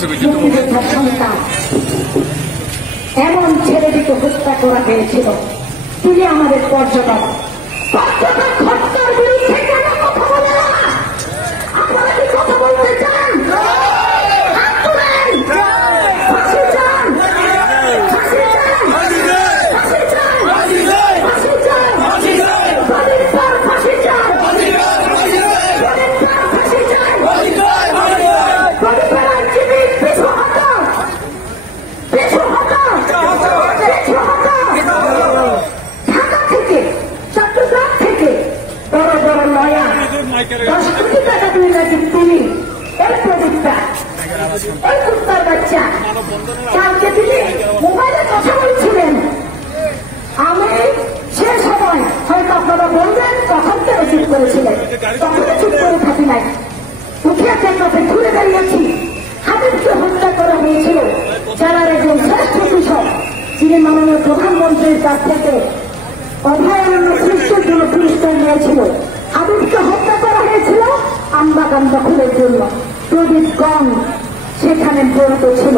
মুক্তিযোদ্ধার সন্তান এমন ছেলেটিকে হত্যা করা হয়েছিল। তিনি আমাদের পর্যটক হত্যার বিরুদ্ধে কেন কথা বলে না? আপনারা কি কথা বলতে চান? কালকে তিনি মোবাইলে কথা বলছিলেন। আমি সে সময় হয়তো আপনারা বলবেন তখন কেন চুপ করেছিলেন, তখন চুপ করে থাকি নাই, উঠে কাছে ঘুরে দাঁড়িয়েছি। হাবিবকে হত্যা করা হয়েছিল যারা একজন শ্রেষ্ঠ কৃষক, যিনি মাননীয় প্রধানমন্ত্রীর কাছ থেকে অভয়ারণ্য সৃষ্টির জন্য পুরস্কার নিয়েছিল। হাবিবকে হত্যা করা হয়েছিল আমবাগান দখলের জন্য। প্রদীপগঞ্জ সেখানে জড়িত ছিল।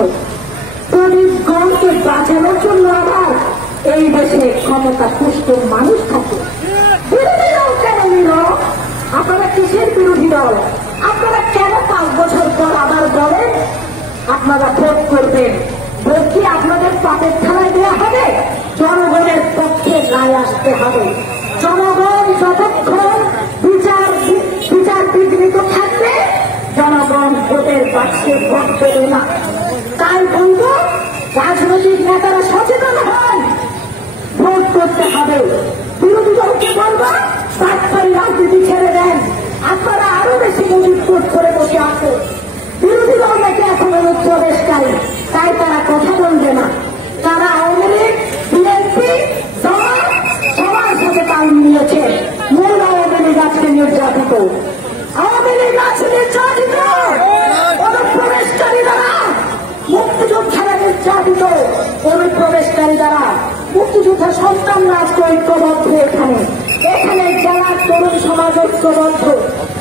প্রদীপগঞ্জকে বাঁচানোর জন্য আবার এই দেশে ক্ষমতা পুষ্ট মানুষ থাকে। বিরোধী দল কেন নিল? আপনারা কিসের বিরোধী দল? আপনারা কেন 5 বছর পর আবার বলেন আপনারা ভোট করবেন? ভোট কি আপনাদের পাপের থালায় দেওয়া হবে? জনগণের পক্ষে রায় আসতে হবে। জনগণ যতক্ষণ বিচার বিঘ্নিত থাকবে জনগণ ভোটের বাক্সে ভোট দেবে না। তাই বলবো রাজনৈতিক নেতারা সচেতন হন, ভোট করতে হবে। বিরোধী দলকে বলবো বাটপারি রাজনীতি ছেড়ে দেন। আপনারা আরো বেশি মজুত ভোট করে বসে আছে। বিরোধী দল নাকি এখন অনুপ্রবেশকারী, তাই তারা কথা বলবে না। তারা আওয়ামী লীগ, বিএনপি সবার সাথে তাল মিলিয়েছে। মূল আওয়ামী লীগ আজকে নির্যাতিত, আওয়ামী লীগ আছে নির্যাতিত, অনুপ্রবেশকারী দ্বারা মুক্তিযোদ্ধারা নির্যাতিত, অনুপ্রবেশকারী দ্বারা মুক্তিযোদ্ধার সন্তানরা আজকে ঐক্যবদ্ধ। এখানে জেলার তরুণ সমাজ ঐক্যবদ্ধ।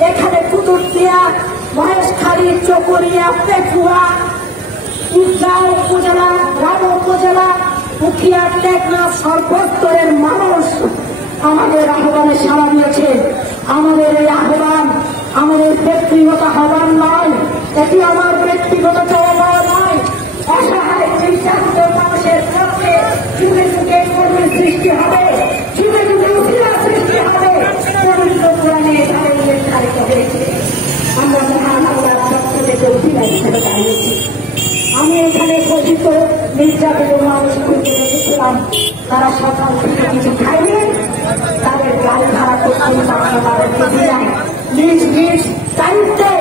এখানে কুতুবদিয়া, মহেশখালী, চকরিয়া, পেকুয়া, ঈদগাঁও উপজেলা, গ্রাম উপজেলা, উখিয়া, টেকনাফ সর্বস্তরের মানুষ আমাদের আহ্বানে সাড়া দিয়েছে। আমাদের এই আহ্বান আমাদের ব্যক্তিগত আহ্বান নয়, এটি আমার ব্যক্তিগত চাওয়া নয়। অসহায় নির্যাতিত মানুষের পক্ষে যুগে যুগে কর্মের সৃষ্টি হবে, যুগে যুগে উঠিয়া সৃষ্টি হবে। পবিত্র কোরআনে এখানে নির্ধারিত হয়েছে। আমরা মহান আল্লাহর পক্ষ থেকে উঠিয়া হিসেবে দাঁড়িয়েছি। আমি এখানে কথিত নির্যাতিত মানুষ খুঁজে রেখেছিলাম, তারা সকাল থেকে কিছু খাইনি, তাদের গাড়ি ভাড়া করতে নিজ নিজ দায়িত্বে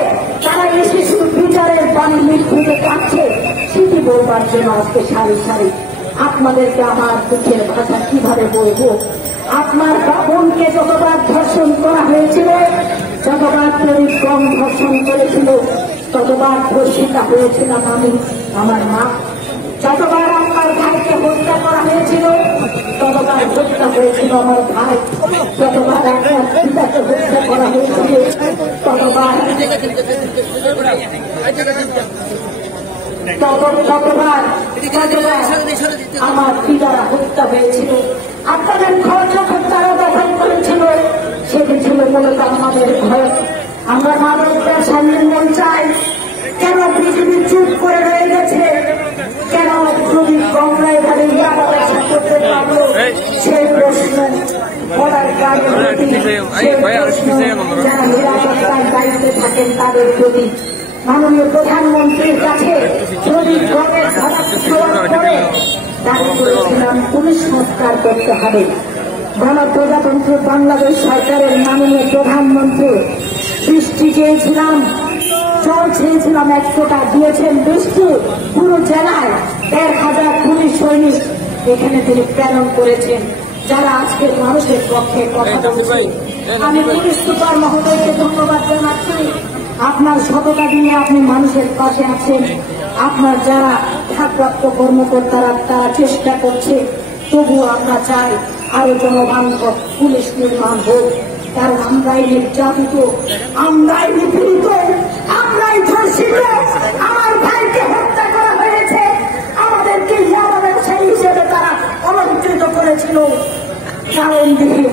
তারা এসে শুধু বিচারের বাণী নির্ঘুটে কাটছে। সেটি বলবার জন্য আজকে সারি সারি আপনাদেরকে আমার দুঃখের ভাষা কিভাবে বলবো। আপনার বোনকে যতবার ধর্ষণ করা হয়েছিল, যতবার প্রদীপগঞ্জ ধর্ষণ করেছিল, ততবার ধর্ষিতা হয়েছিলাম আমি, আমার মা। যতবার আমার ভাইকে হত্যা করা হয়েছিল ততবার হত্যা হয়েছিল আমার ভাই। যতবার আপনার পিতাকে হত্যা করা হয়েছিল ততবার আমার পিতারা হত্যা হয়েছিল। আপনাদের ঘর যখন তারা দখল করেছিল সেটি ছিল মূলত আমাদের ঘর। আমরা মানবতার সম্মেলন চাই। কেন পৃথিবী চুপ করে রয়ে গেছে? কেন প্রদীপগঞ্জে এভাবে ব্যবসা করতে পারলো? সেই প্রশ্ন করার কারণে যারা নিরাপত্তার দায়িত্বে থাকেন তাদের প্রতি মাননীয় প্রধানমন্ত্রীর কাছে প্রদীপগঞ্জের করে দাবি করেছিলাম পুলিশ সংস্কার করতে হবে। গণপ্রজাতন্ত্র বাংলাদেশ সরকারের মাননীয় প্রধানমন্ত্রী বৃষ্টি চেয়েছিলাম, জল চেয়েছিলাম, 1 ফোঁটা দিয়েছেন বৃষ্টি। পুরো জেলায় 1,000 পুলিশ সৈনিক এখানে তিনি প্রেরণ করেছেন, যারা আজকের মানুষের পক্ষে কথা বলছে। আমি পুলিশ সুপার মহোদয়কে ধন্যবাদ জানাচ্ছি। আপনার সততা দিয়ে আপনি মানুষের পাশে আছেন। আপনার যারা ভারপ্রাপ্ত কর্মকর্তারা তারা চেষ্টা করছে, তবুও আমরা চাই আরো জনবান্ধব পুলিশ নির্মাণ হোক। কারণ আমরাই নির্যাতিত, আমরাই নিপীড়িত, আমরাই ধর্ষিত। আমার ভাইকে হত্যা করা হয়েছে, আমাদেরকে ইয়াবা ব্যবসায়ী হিসেবে তারা অলঙ্কৃত করেছিল। কারণ দিন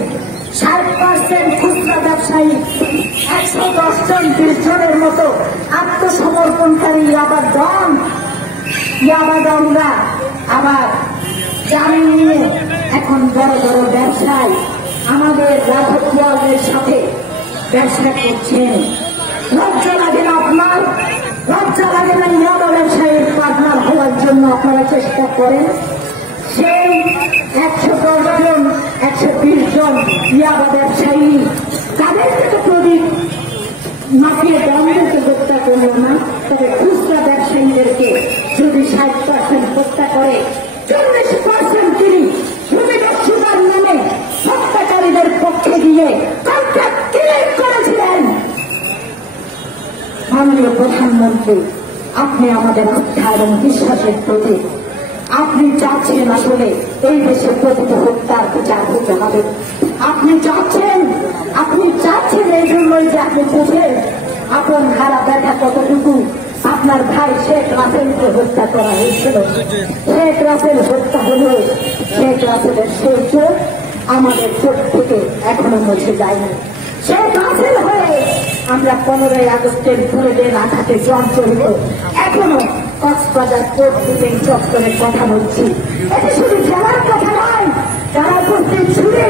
60% খুচরা ব্যবসায়ী 110 জন 20 জনের মতো আত্মসমর্পণকারী ইয়াবাদনরা আবার জামিন নিয়ে এখন বড় বড় ব্যবসায় আমাদের রাজকীয়ের সাথে ব্যবসা করছেন। লজ্জা লাগে না আপনার? লজ্জা লাগে না ইয়াবা ব্যবসায়ীর পার্টনার হওয়ার জন্য আপনারা চেষ্টা করেন? সেই 110 জন 120 জন ইয়াবা ব্যবসায়ী তাদেরকে তো প্রদীপ মাফিয়া দামদেরকে হত্যা করল না, তবে খুচরা ব্যবসায়ীদেরকে যদি 60% হত্যা করে, 40% তিনি ভূমিদস্যুতার নামে হত্যাকারীদের পক্ষে গিয়ে কন্ট্রাক্ট ক্লিয়ার করেছিলেন। মাননীয় প্রধানমন্ত্রী, আপনি আমাদের আস্থা এবং বিশ্বাসের প্রতীক। আপনি চাচ্ছেন আসলে এই দেশে প্রকৃত হত্যার বিচার হতে হবে। আপনি চাচ্ছেন এই জন্যই যে আপনি বুঝেন আপন হারা ব্যথা কতটুকু। আপনার ভাই শেখ রাসেলকে হত্যা করা হয়েছিল। শেখ রাসেল হত্যা হলে শেখ রাসেলের সেই চোখ আমাদের চোখ থেকে এখনো মুছে যায়নি। শেখ রাসেল হয়ে আমরা 15ই আগস্টের পুরোদের আঘাতে জর্জরিত এখনো কক্সবাজার কোর্ট থেকে চত্বরের কথা বলছি। এটি শুধু খেলার কথা নয়, যারা উপস্থিত ছুড়ে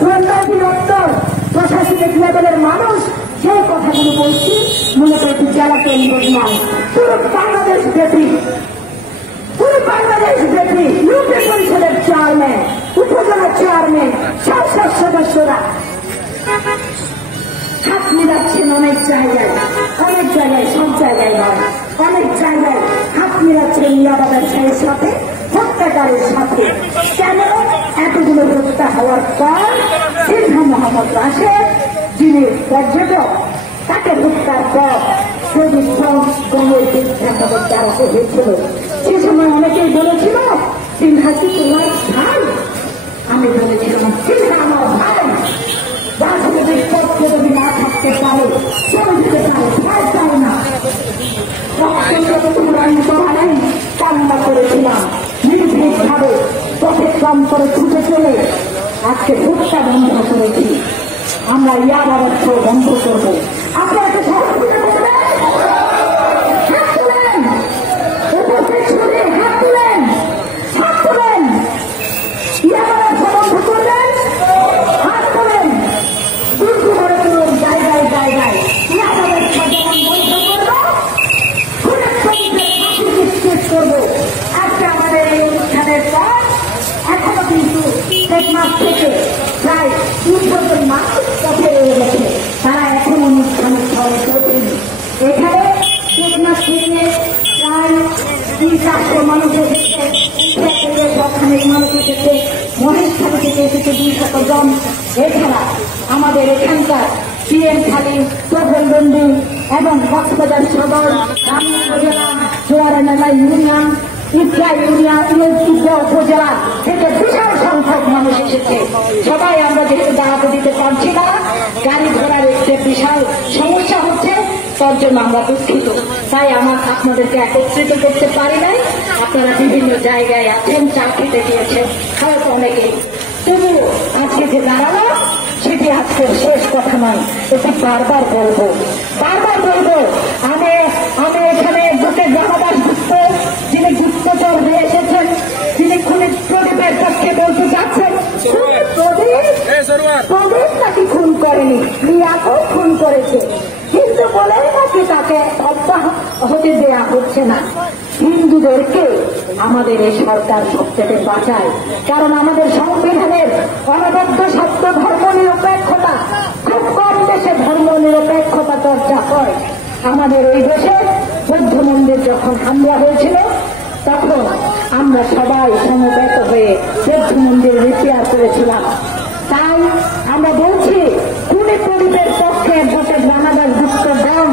গোয়েন্দা অধিদপ্তর প্রশাসনিক লেভেলের মানুষ যে কথাগুলো বলছি মূলত একটি জেলা কেন্দ্র নয়, পুরো বাংলাদেশ ব্যাপী ইউপি পরিষদের চেয়ারম্যান, উপজেলা চেয়ারম্যান, সংসদ সদস্যরা হাত মিলাচ্ছেন অনেক জায়গায়, সব জায়গায় নয়, অনেক জায়গায় হাত মিলাচ্ছেন ইয়াবা ব্যবসায়ীর সাথে, হত্যাকারের সাথে। কেন? এতগুলো হত্যা হওয়ার পর সিনহা মোহাম্মদ রাশেদ, যিনি পর্যটক, তাকে হত্যার পর গঙ্গের বিখ্যাত দেওয়া হয়েছিল। সে সময় অনেকেই বলেছিল সিনহা কি তোমার ভাই? আমি বলেছিলাম সিনহা আমার ভাই। রাজনৈতিক পক্ষে যদি না থাকতে পারে চলে যেতে পারে, ভয় পায় না। কান্না করেছিলাম নির্ভীকভাবে, পথে কম করে ছুটে চলে আজকে হত্যা বন্ধ করেছি। আমরা ইয়াবা ব্যবসা বন্ধ করব। আপনাকে সহযোগিতা করবেন? হাত তুলেন, উপস্থিত ছুটে হাত তুলেন, হাত তুলেন। ইয়াবা ব্যবসা বন্ধ করবেন? হাত তুলেন। দুর্গ করে তুলুন জায়গায় জায়গায়। ইয়াবা ব্যবসা যখন বন্ধ করবো, খুনের শ্রমিকদের ফাঁসি নিশ্চিত করবো। আজকে আমাদের এই অনুষ্ঠানের পর এখনো কিন্তু টেকনাফ থেকে প্রায় 300 জন মানুষ পথে রয়ে গেছে, তারা এখন অনুষ্ঠানের সঙ্গে পৌঁছেনি। এখানে টেকনাফ থেকে প্রায় 300-400 মানুষ এসেছে, অনেক মানুষ এসেছে, মহেশখালী থেকে এসেছে 200 জন। এছাড়া আমাদের এখানকার পিএম খালি, প্রবলবন্দি এবং কক্সবাজার সদর, রামগঞ্জ উপজেলা, জোয়ারানালা ইউনিয়ন, ইকরা ইউনিয়ন, ইকরা উপজেলা থেকে বিশাল সংখ্যক মানুষ এসেছে। সবাই আমরা যেহেতু দাঁড়াতে দিতে পারছি না, গাড়ি ঘোড়ার একটি বিশাল সমস্যা হচ্ছে, তার জন্য আমরা দুঃখিত। তাই আপনাদেরকে একত্রিত করতে পারি নাই। আপনারা বিভিন্ন জায়গায় আছেন, চাকরিতে গিয়েছেন হয়তো অনেকেই, তবুও আজকে যে দাঁড়ানো সেটি আজকের শেষ কথা নয়। এটি বারবার বলবো। আমি এখানে দুটো জনদাস গুপ্ত, যিনি গুপ্তচর হয়ে এসেছেন, তিনি খুনি প্রদীপের পক্ষে বলতে চাচ্ছেন প্রদীপ নাকি খুন করেনি, রিয়াকেও খুন করেছে, কিন্তু বলেই নাকি তাকে হত্যা হতে দেওয়া হচ্ছে না। হিন্দুদেরকে আমাদের এই সরকার সবচেয়ে বাঁচায়, কারণ আমাদের সংবিধানের অনবদ্য শব্দ ধর্ম নিরপেক্ষতা, খুব কম দেশে ধর্ম নিরপেক্ষতা চর্চা হয়। আমাদের এই দেশে বৌদ্ধ মন্দির যখন হামলা হয়েছিল, তখন আমরা সবাই সমবেত হয়ে বৌদ্ধ মন্দির রিপেয়ার করেছিলাম। তাই আমরা বলছি খুনি প্রদীপের পক্ষে ভোটে বাংলাদেশ গুপ্ত দল,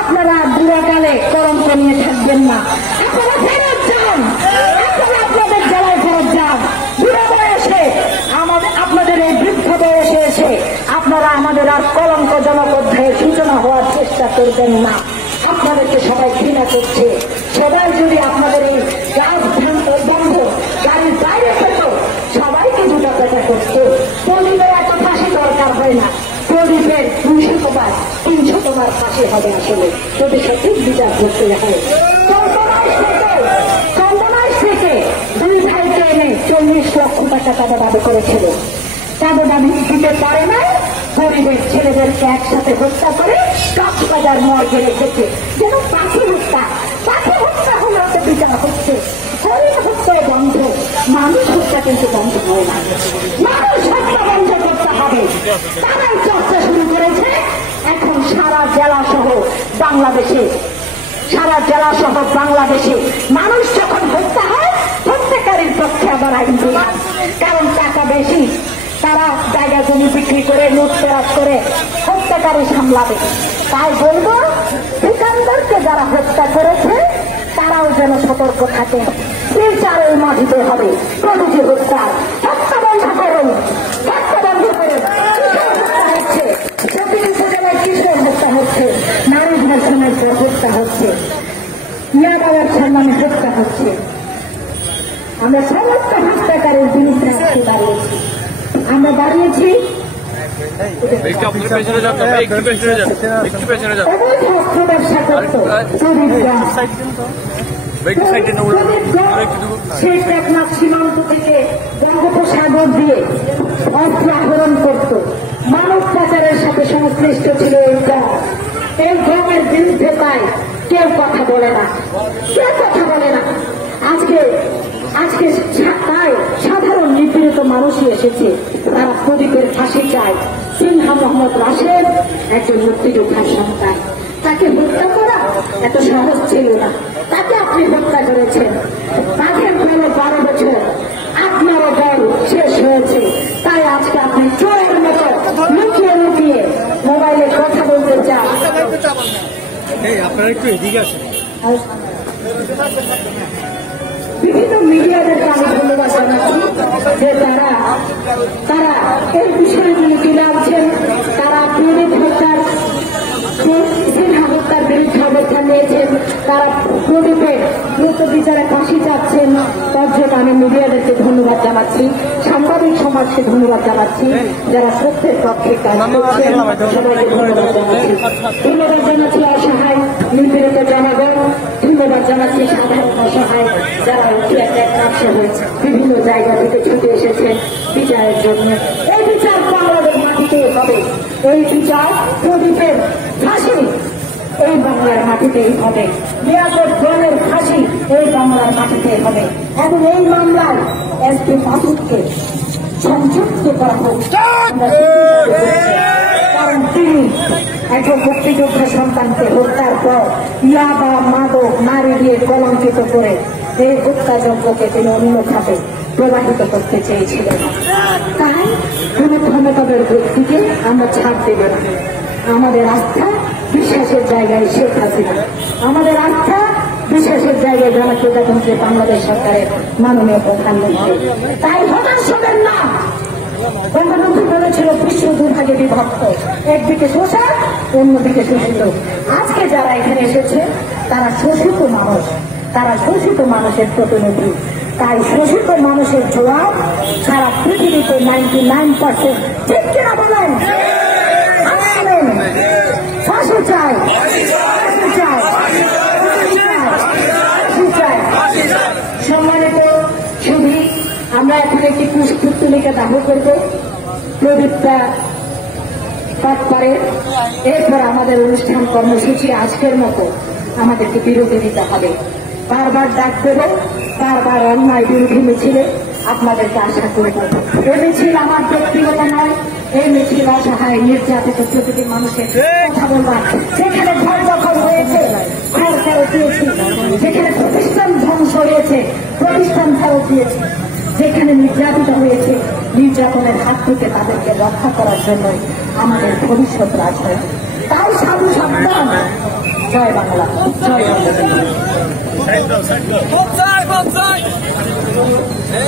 আপনারা দূরকালে কলঙ্ক নিয়ে থাকবেন না। আপনারা ফেরত যান, আপনাদের জেলায় ফেরত যান। বুড়ো বয়সে আপনাদের এই বৃদ্ধ বয়সে এসে আপনারা আমাদের আর কলঙ্কজনক অধ্যায়ের সূচনা হওয়ার চেষ্টা করবেন না। আপনাদেরকে সবাই ঘৃণা করছে। হয় না। প্রদীপের 200বার 300বার ফাঁসি হবে আসলে যদি সঠিক বিচার করতে হয়। চন্দনাইশ থেকে 2 ভাইকে এনে 40 লক্ষ টাকা তাদের দাবি করেছিল। তাদের দাবি দিতে পারে না। গরিবের ছেলেদেরকে একসাথে হত্যা করে কক্সবাজার মর্গে রেখেছে যেন পাখি হত্যা। পাখি হত্যা হলে বিচার হচ্ছে। হরিণ হত্যায় বন্ধ, মানুষ হত্যা কিন্তু বন্ধ হয় না। মানুষ হত্যা বন্ধ করতে হবে। তারাই চর্চা শুরু করেছে এখন সারা জেলা সহ বাংলাদেশে। মানুষ যখন হত্যা হয় হত্যাকারীর পক্ষে আবার আইন বিভাগ, কারণ টাকা বেশি। তারা জায়গা জমি বিক্রি করে লুটতরাজ করে হত্যাকারী সামলাবে। তাই বলবো দোকানদারকে যারা হত্যা করেছে তারাও যেন সতর্ক থাকে। বিচারের মাটিতে হবে প্রতিটি হত্যা বন্ধ করুন। কিশোর হত্যা হচ্ছে, নারী ধর্ষণের পর হত্যা হচ্ছে, ইয়াবাবার সম্মানে হত্যা হচ্ছে। আমরা সমস্ত হত্যাকারীর বিরুদ্ধে আজকে দাঁড়িয়েছি। আমরা দাঁড়িয়েছি অবৈধ অস্ত্র ব্যবসা করত সেই টেকনাফ সীমান্ত থেকে বঙ্গোপসাগর দিয়ে অস্ত্র আহরণ করত। মানব পাচারের সাথে সংশ্লিষ্ট ছিল এই গ্রামের বিরুদ্ধে পায় কেউ কথা বলে না। আজকে তাই সাধারণ নিপীড়িত মানুষই এসেছে, তারা প্রদীপের ফাঁসি চায়। সিনহা মোহাম্মদ রাশেদ একজন মুক্তিযোদ্ধার সন্তান, তাকে হত্যা করা এত সহজ ছিল না। তাকে আপনি হত্যা করেছেন। তাদের হলো 12 বছর, আপনারও দল শেষ হয়েছে। তাই আজকে আপনি চোরের মতো লুকিয়ে মোবাইলে কথা বলতে চান। আপনারা একটু এদিকে আসেন। বিভিন্ন মিডিয়াদেরকে আমি ধন্যবাদ জানাচ্ছি যে তারা এই বিষয়গুলি তুলে আনছেন। তারা প্রদীপ হত্যার বিরুদ্ধে অবস্থান নিয়েছেন। তারা প্রদীপের দ্রুত বিচারে ফাঁসি চাচ্ছেন। তার জন্য আমি মিডিয়াদেরকে ধন্যবাদ জানাচ্ছি, সাংবাদিক সমাজকে ধন্যবাদ জানাচ্ছি, যারা সত্যের পক্ষে কাজ করছেন সবাইকে ধন্যবাদ জানাচ্ছি। ধন্যবাদ জানাচ্ছি অসহায় নিপীড়িত জনগণ, ধন্যবাদ জানাচ্ছি সাধারণ অসহায় যারা বিভিন্ন জায়গা থেকে ছুটে এসেছেন বিচারের জন্য। এই বিচার বাংলাদেশ মাটিতেই হবে। এই বিচার প্রদীপের ফাঁসি এই বাংলার মাটিতেই হবে। লিয়াকত খানের ফাঁসি এই বাংলার মাটিতেই হবে। এবং এই মামলায় এসপি মাসুদকে সংযুক্ত করা হোক, কারণ তিনি একজন মুক্তিযোদ্ধা সন্তানকে হত্যার পর ইয়াবা মাদক নারী দিয়ে কলঙ্কিত করে এই হত্যাযজ্ঞকে তিনি অন্যভাবে প্রবাহিত করতে চেয়েছিলেন। তাই কোন ক্ষমতাদের ব্যক্তিকে আমরা ছাড় দেব না। আমাদের আস্থা বিশ্বাসের জায়গায় শেখ হাসিনা, আমাদের আস্থা বিশ্বাসের জায়গায় জনপ্রজাতন্ত্রী বাংলাদেশ সরকারের মাননীয় প্রধানমন্ত্রী। তাই হতাশ হবেন না। বঙ্গবন্ধু বলেছিল বিশ্ব দুর্ভাগে বিভক্ত, একদিকে শোষণ অন্যদিকে শোষিত। আজকে যারা এখানে এসেছে তারা শোষিত মানুষ, তারা শোষিত মানুষের প্রতিনিধি। তাই শোষিত মানুষের জবাব সারা পৃথিবীতে 99%। ঠিক কিনা বলেন? ফাঁসি চাই, সম্মানিত শুধু আমরা এখন একটি পুষ্পতলিকা দাহ করব। প্রদীপটা পাঠ করে এরপর আমাদের অনুষ্ঠান কর্মসূচি আজকের মতো আমাদেরকে বিরতি দিতে হবে। বারবার ডাক দেব, বারবার অন্যায় বিরোধী মিছিলে আপনাদেরকে আশা করব। এ মিছিল আমার ব্যক্তিগত নয়, এই মিছিল অসহায় নির্যাতিত প্রতিটি মানুষের কথা বলবার। যেখানে ঘর দখল হয়েছে ঘর ফেরত দিয়েছি, যেখানে প্রতিষ্ঠান ধ্বংস হয়েছে প্রতিষ্ঠান ফেরত দিয়েছি, যেখানে নির্যাতিত হয়েছে নির্যাতনের হাত থেকে তাদেরকে রক্ষা করার জন্যই আমাদের ভবিষ্যৎ রাজনৈতিক। তাই সাধু সাবধান। জয় বাংলা, জয়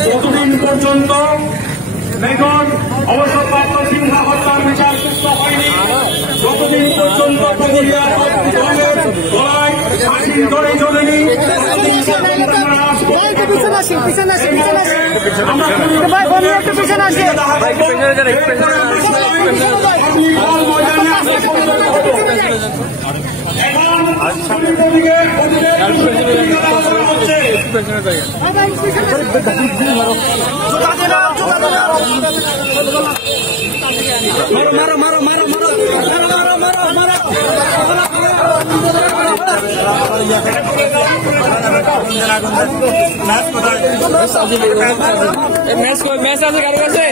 যতদিন পর্যন্ত মেঘন অবসরপ্রাপ্ত সিনহা হত্যার বিচার সুস্থ হয়নি, যতদিন পর্যন্ত ফাঁসির দড়ি জ্বলেনি, আমরা পেছনে জায়গা ম্যাচ আছে কারো কাছে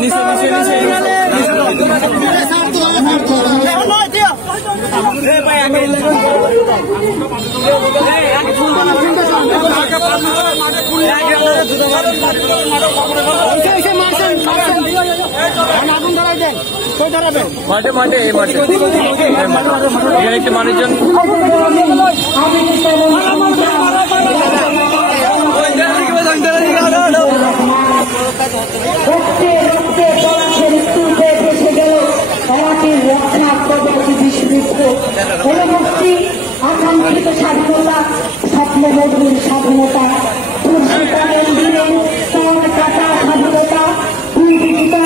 নিচে মাঠে মাঠে এই মাঠে এখানে একটি মানুষজন আকাঙ্ক্ষিত স্বাধীনতা স্বপ্নবধূর স্বাধীনতা স্বাধীনতা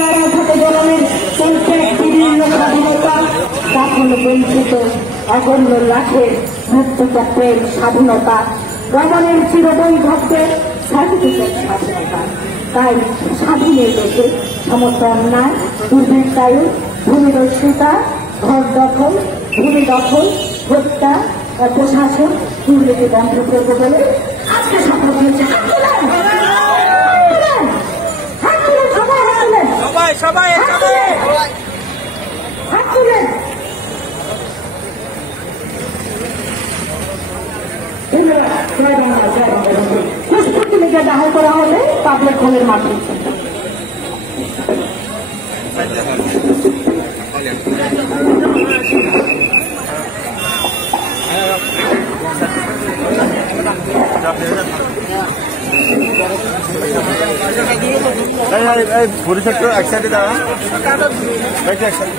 স্বাধীনতা তখন বঞ্চিত অগণ্য লাখের মুক্তচক্রের স্বাধীনতা রমণের চিরবৈভবের সার্টিফিকেট স্বাধীনতা। তাই স্বাধীনের দেশে সমস্ত অন্যায় দুর্বৃত্তায়ন ভূমিদস্যুতা ঘর দখল ভূমি দখল হত্যা প্রশাসন দুর্নীতি বন্ধ করবে বলে আজকে শপথ নিয়েছে। সবাই দাহ করা হবে পাবলিক হলের মাঠে। পুলিশ একটু এক সাইডে দাঁড়া এক সাইড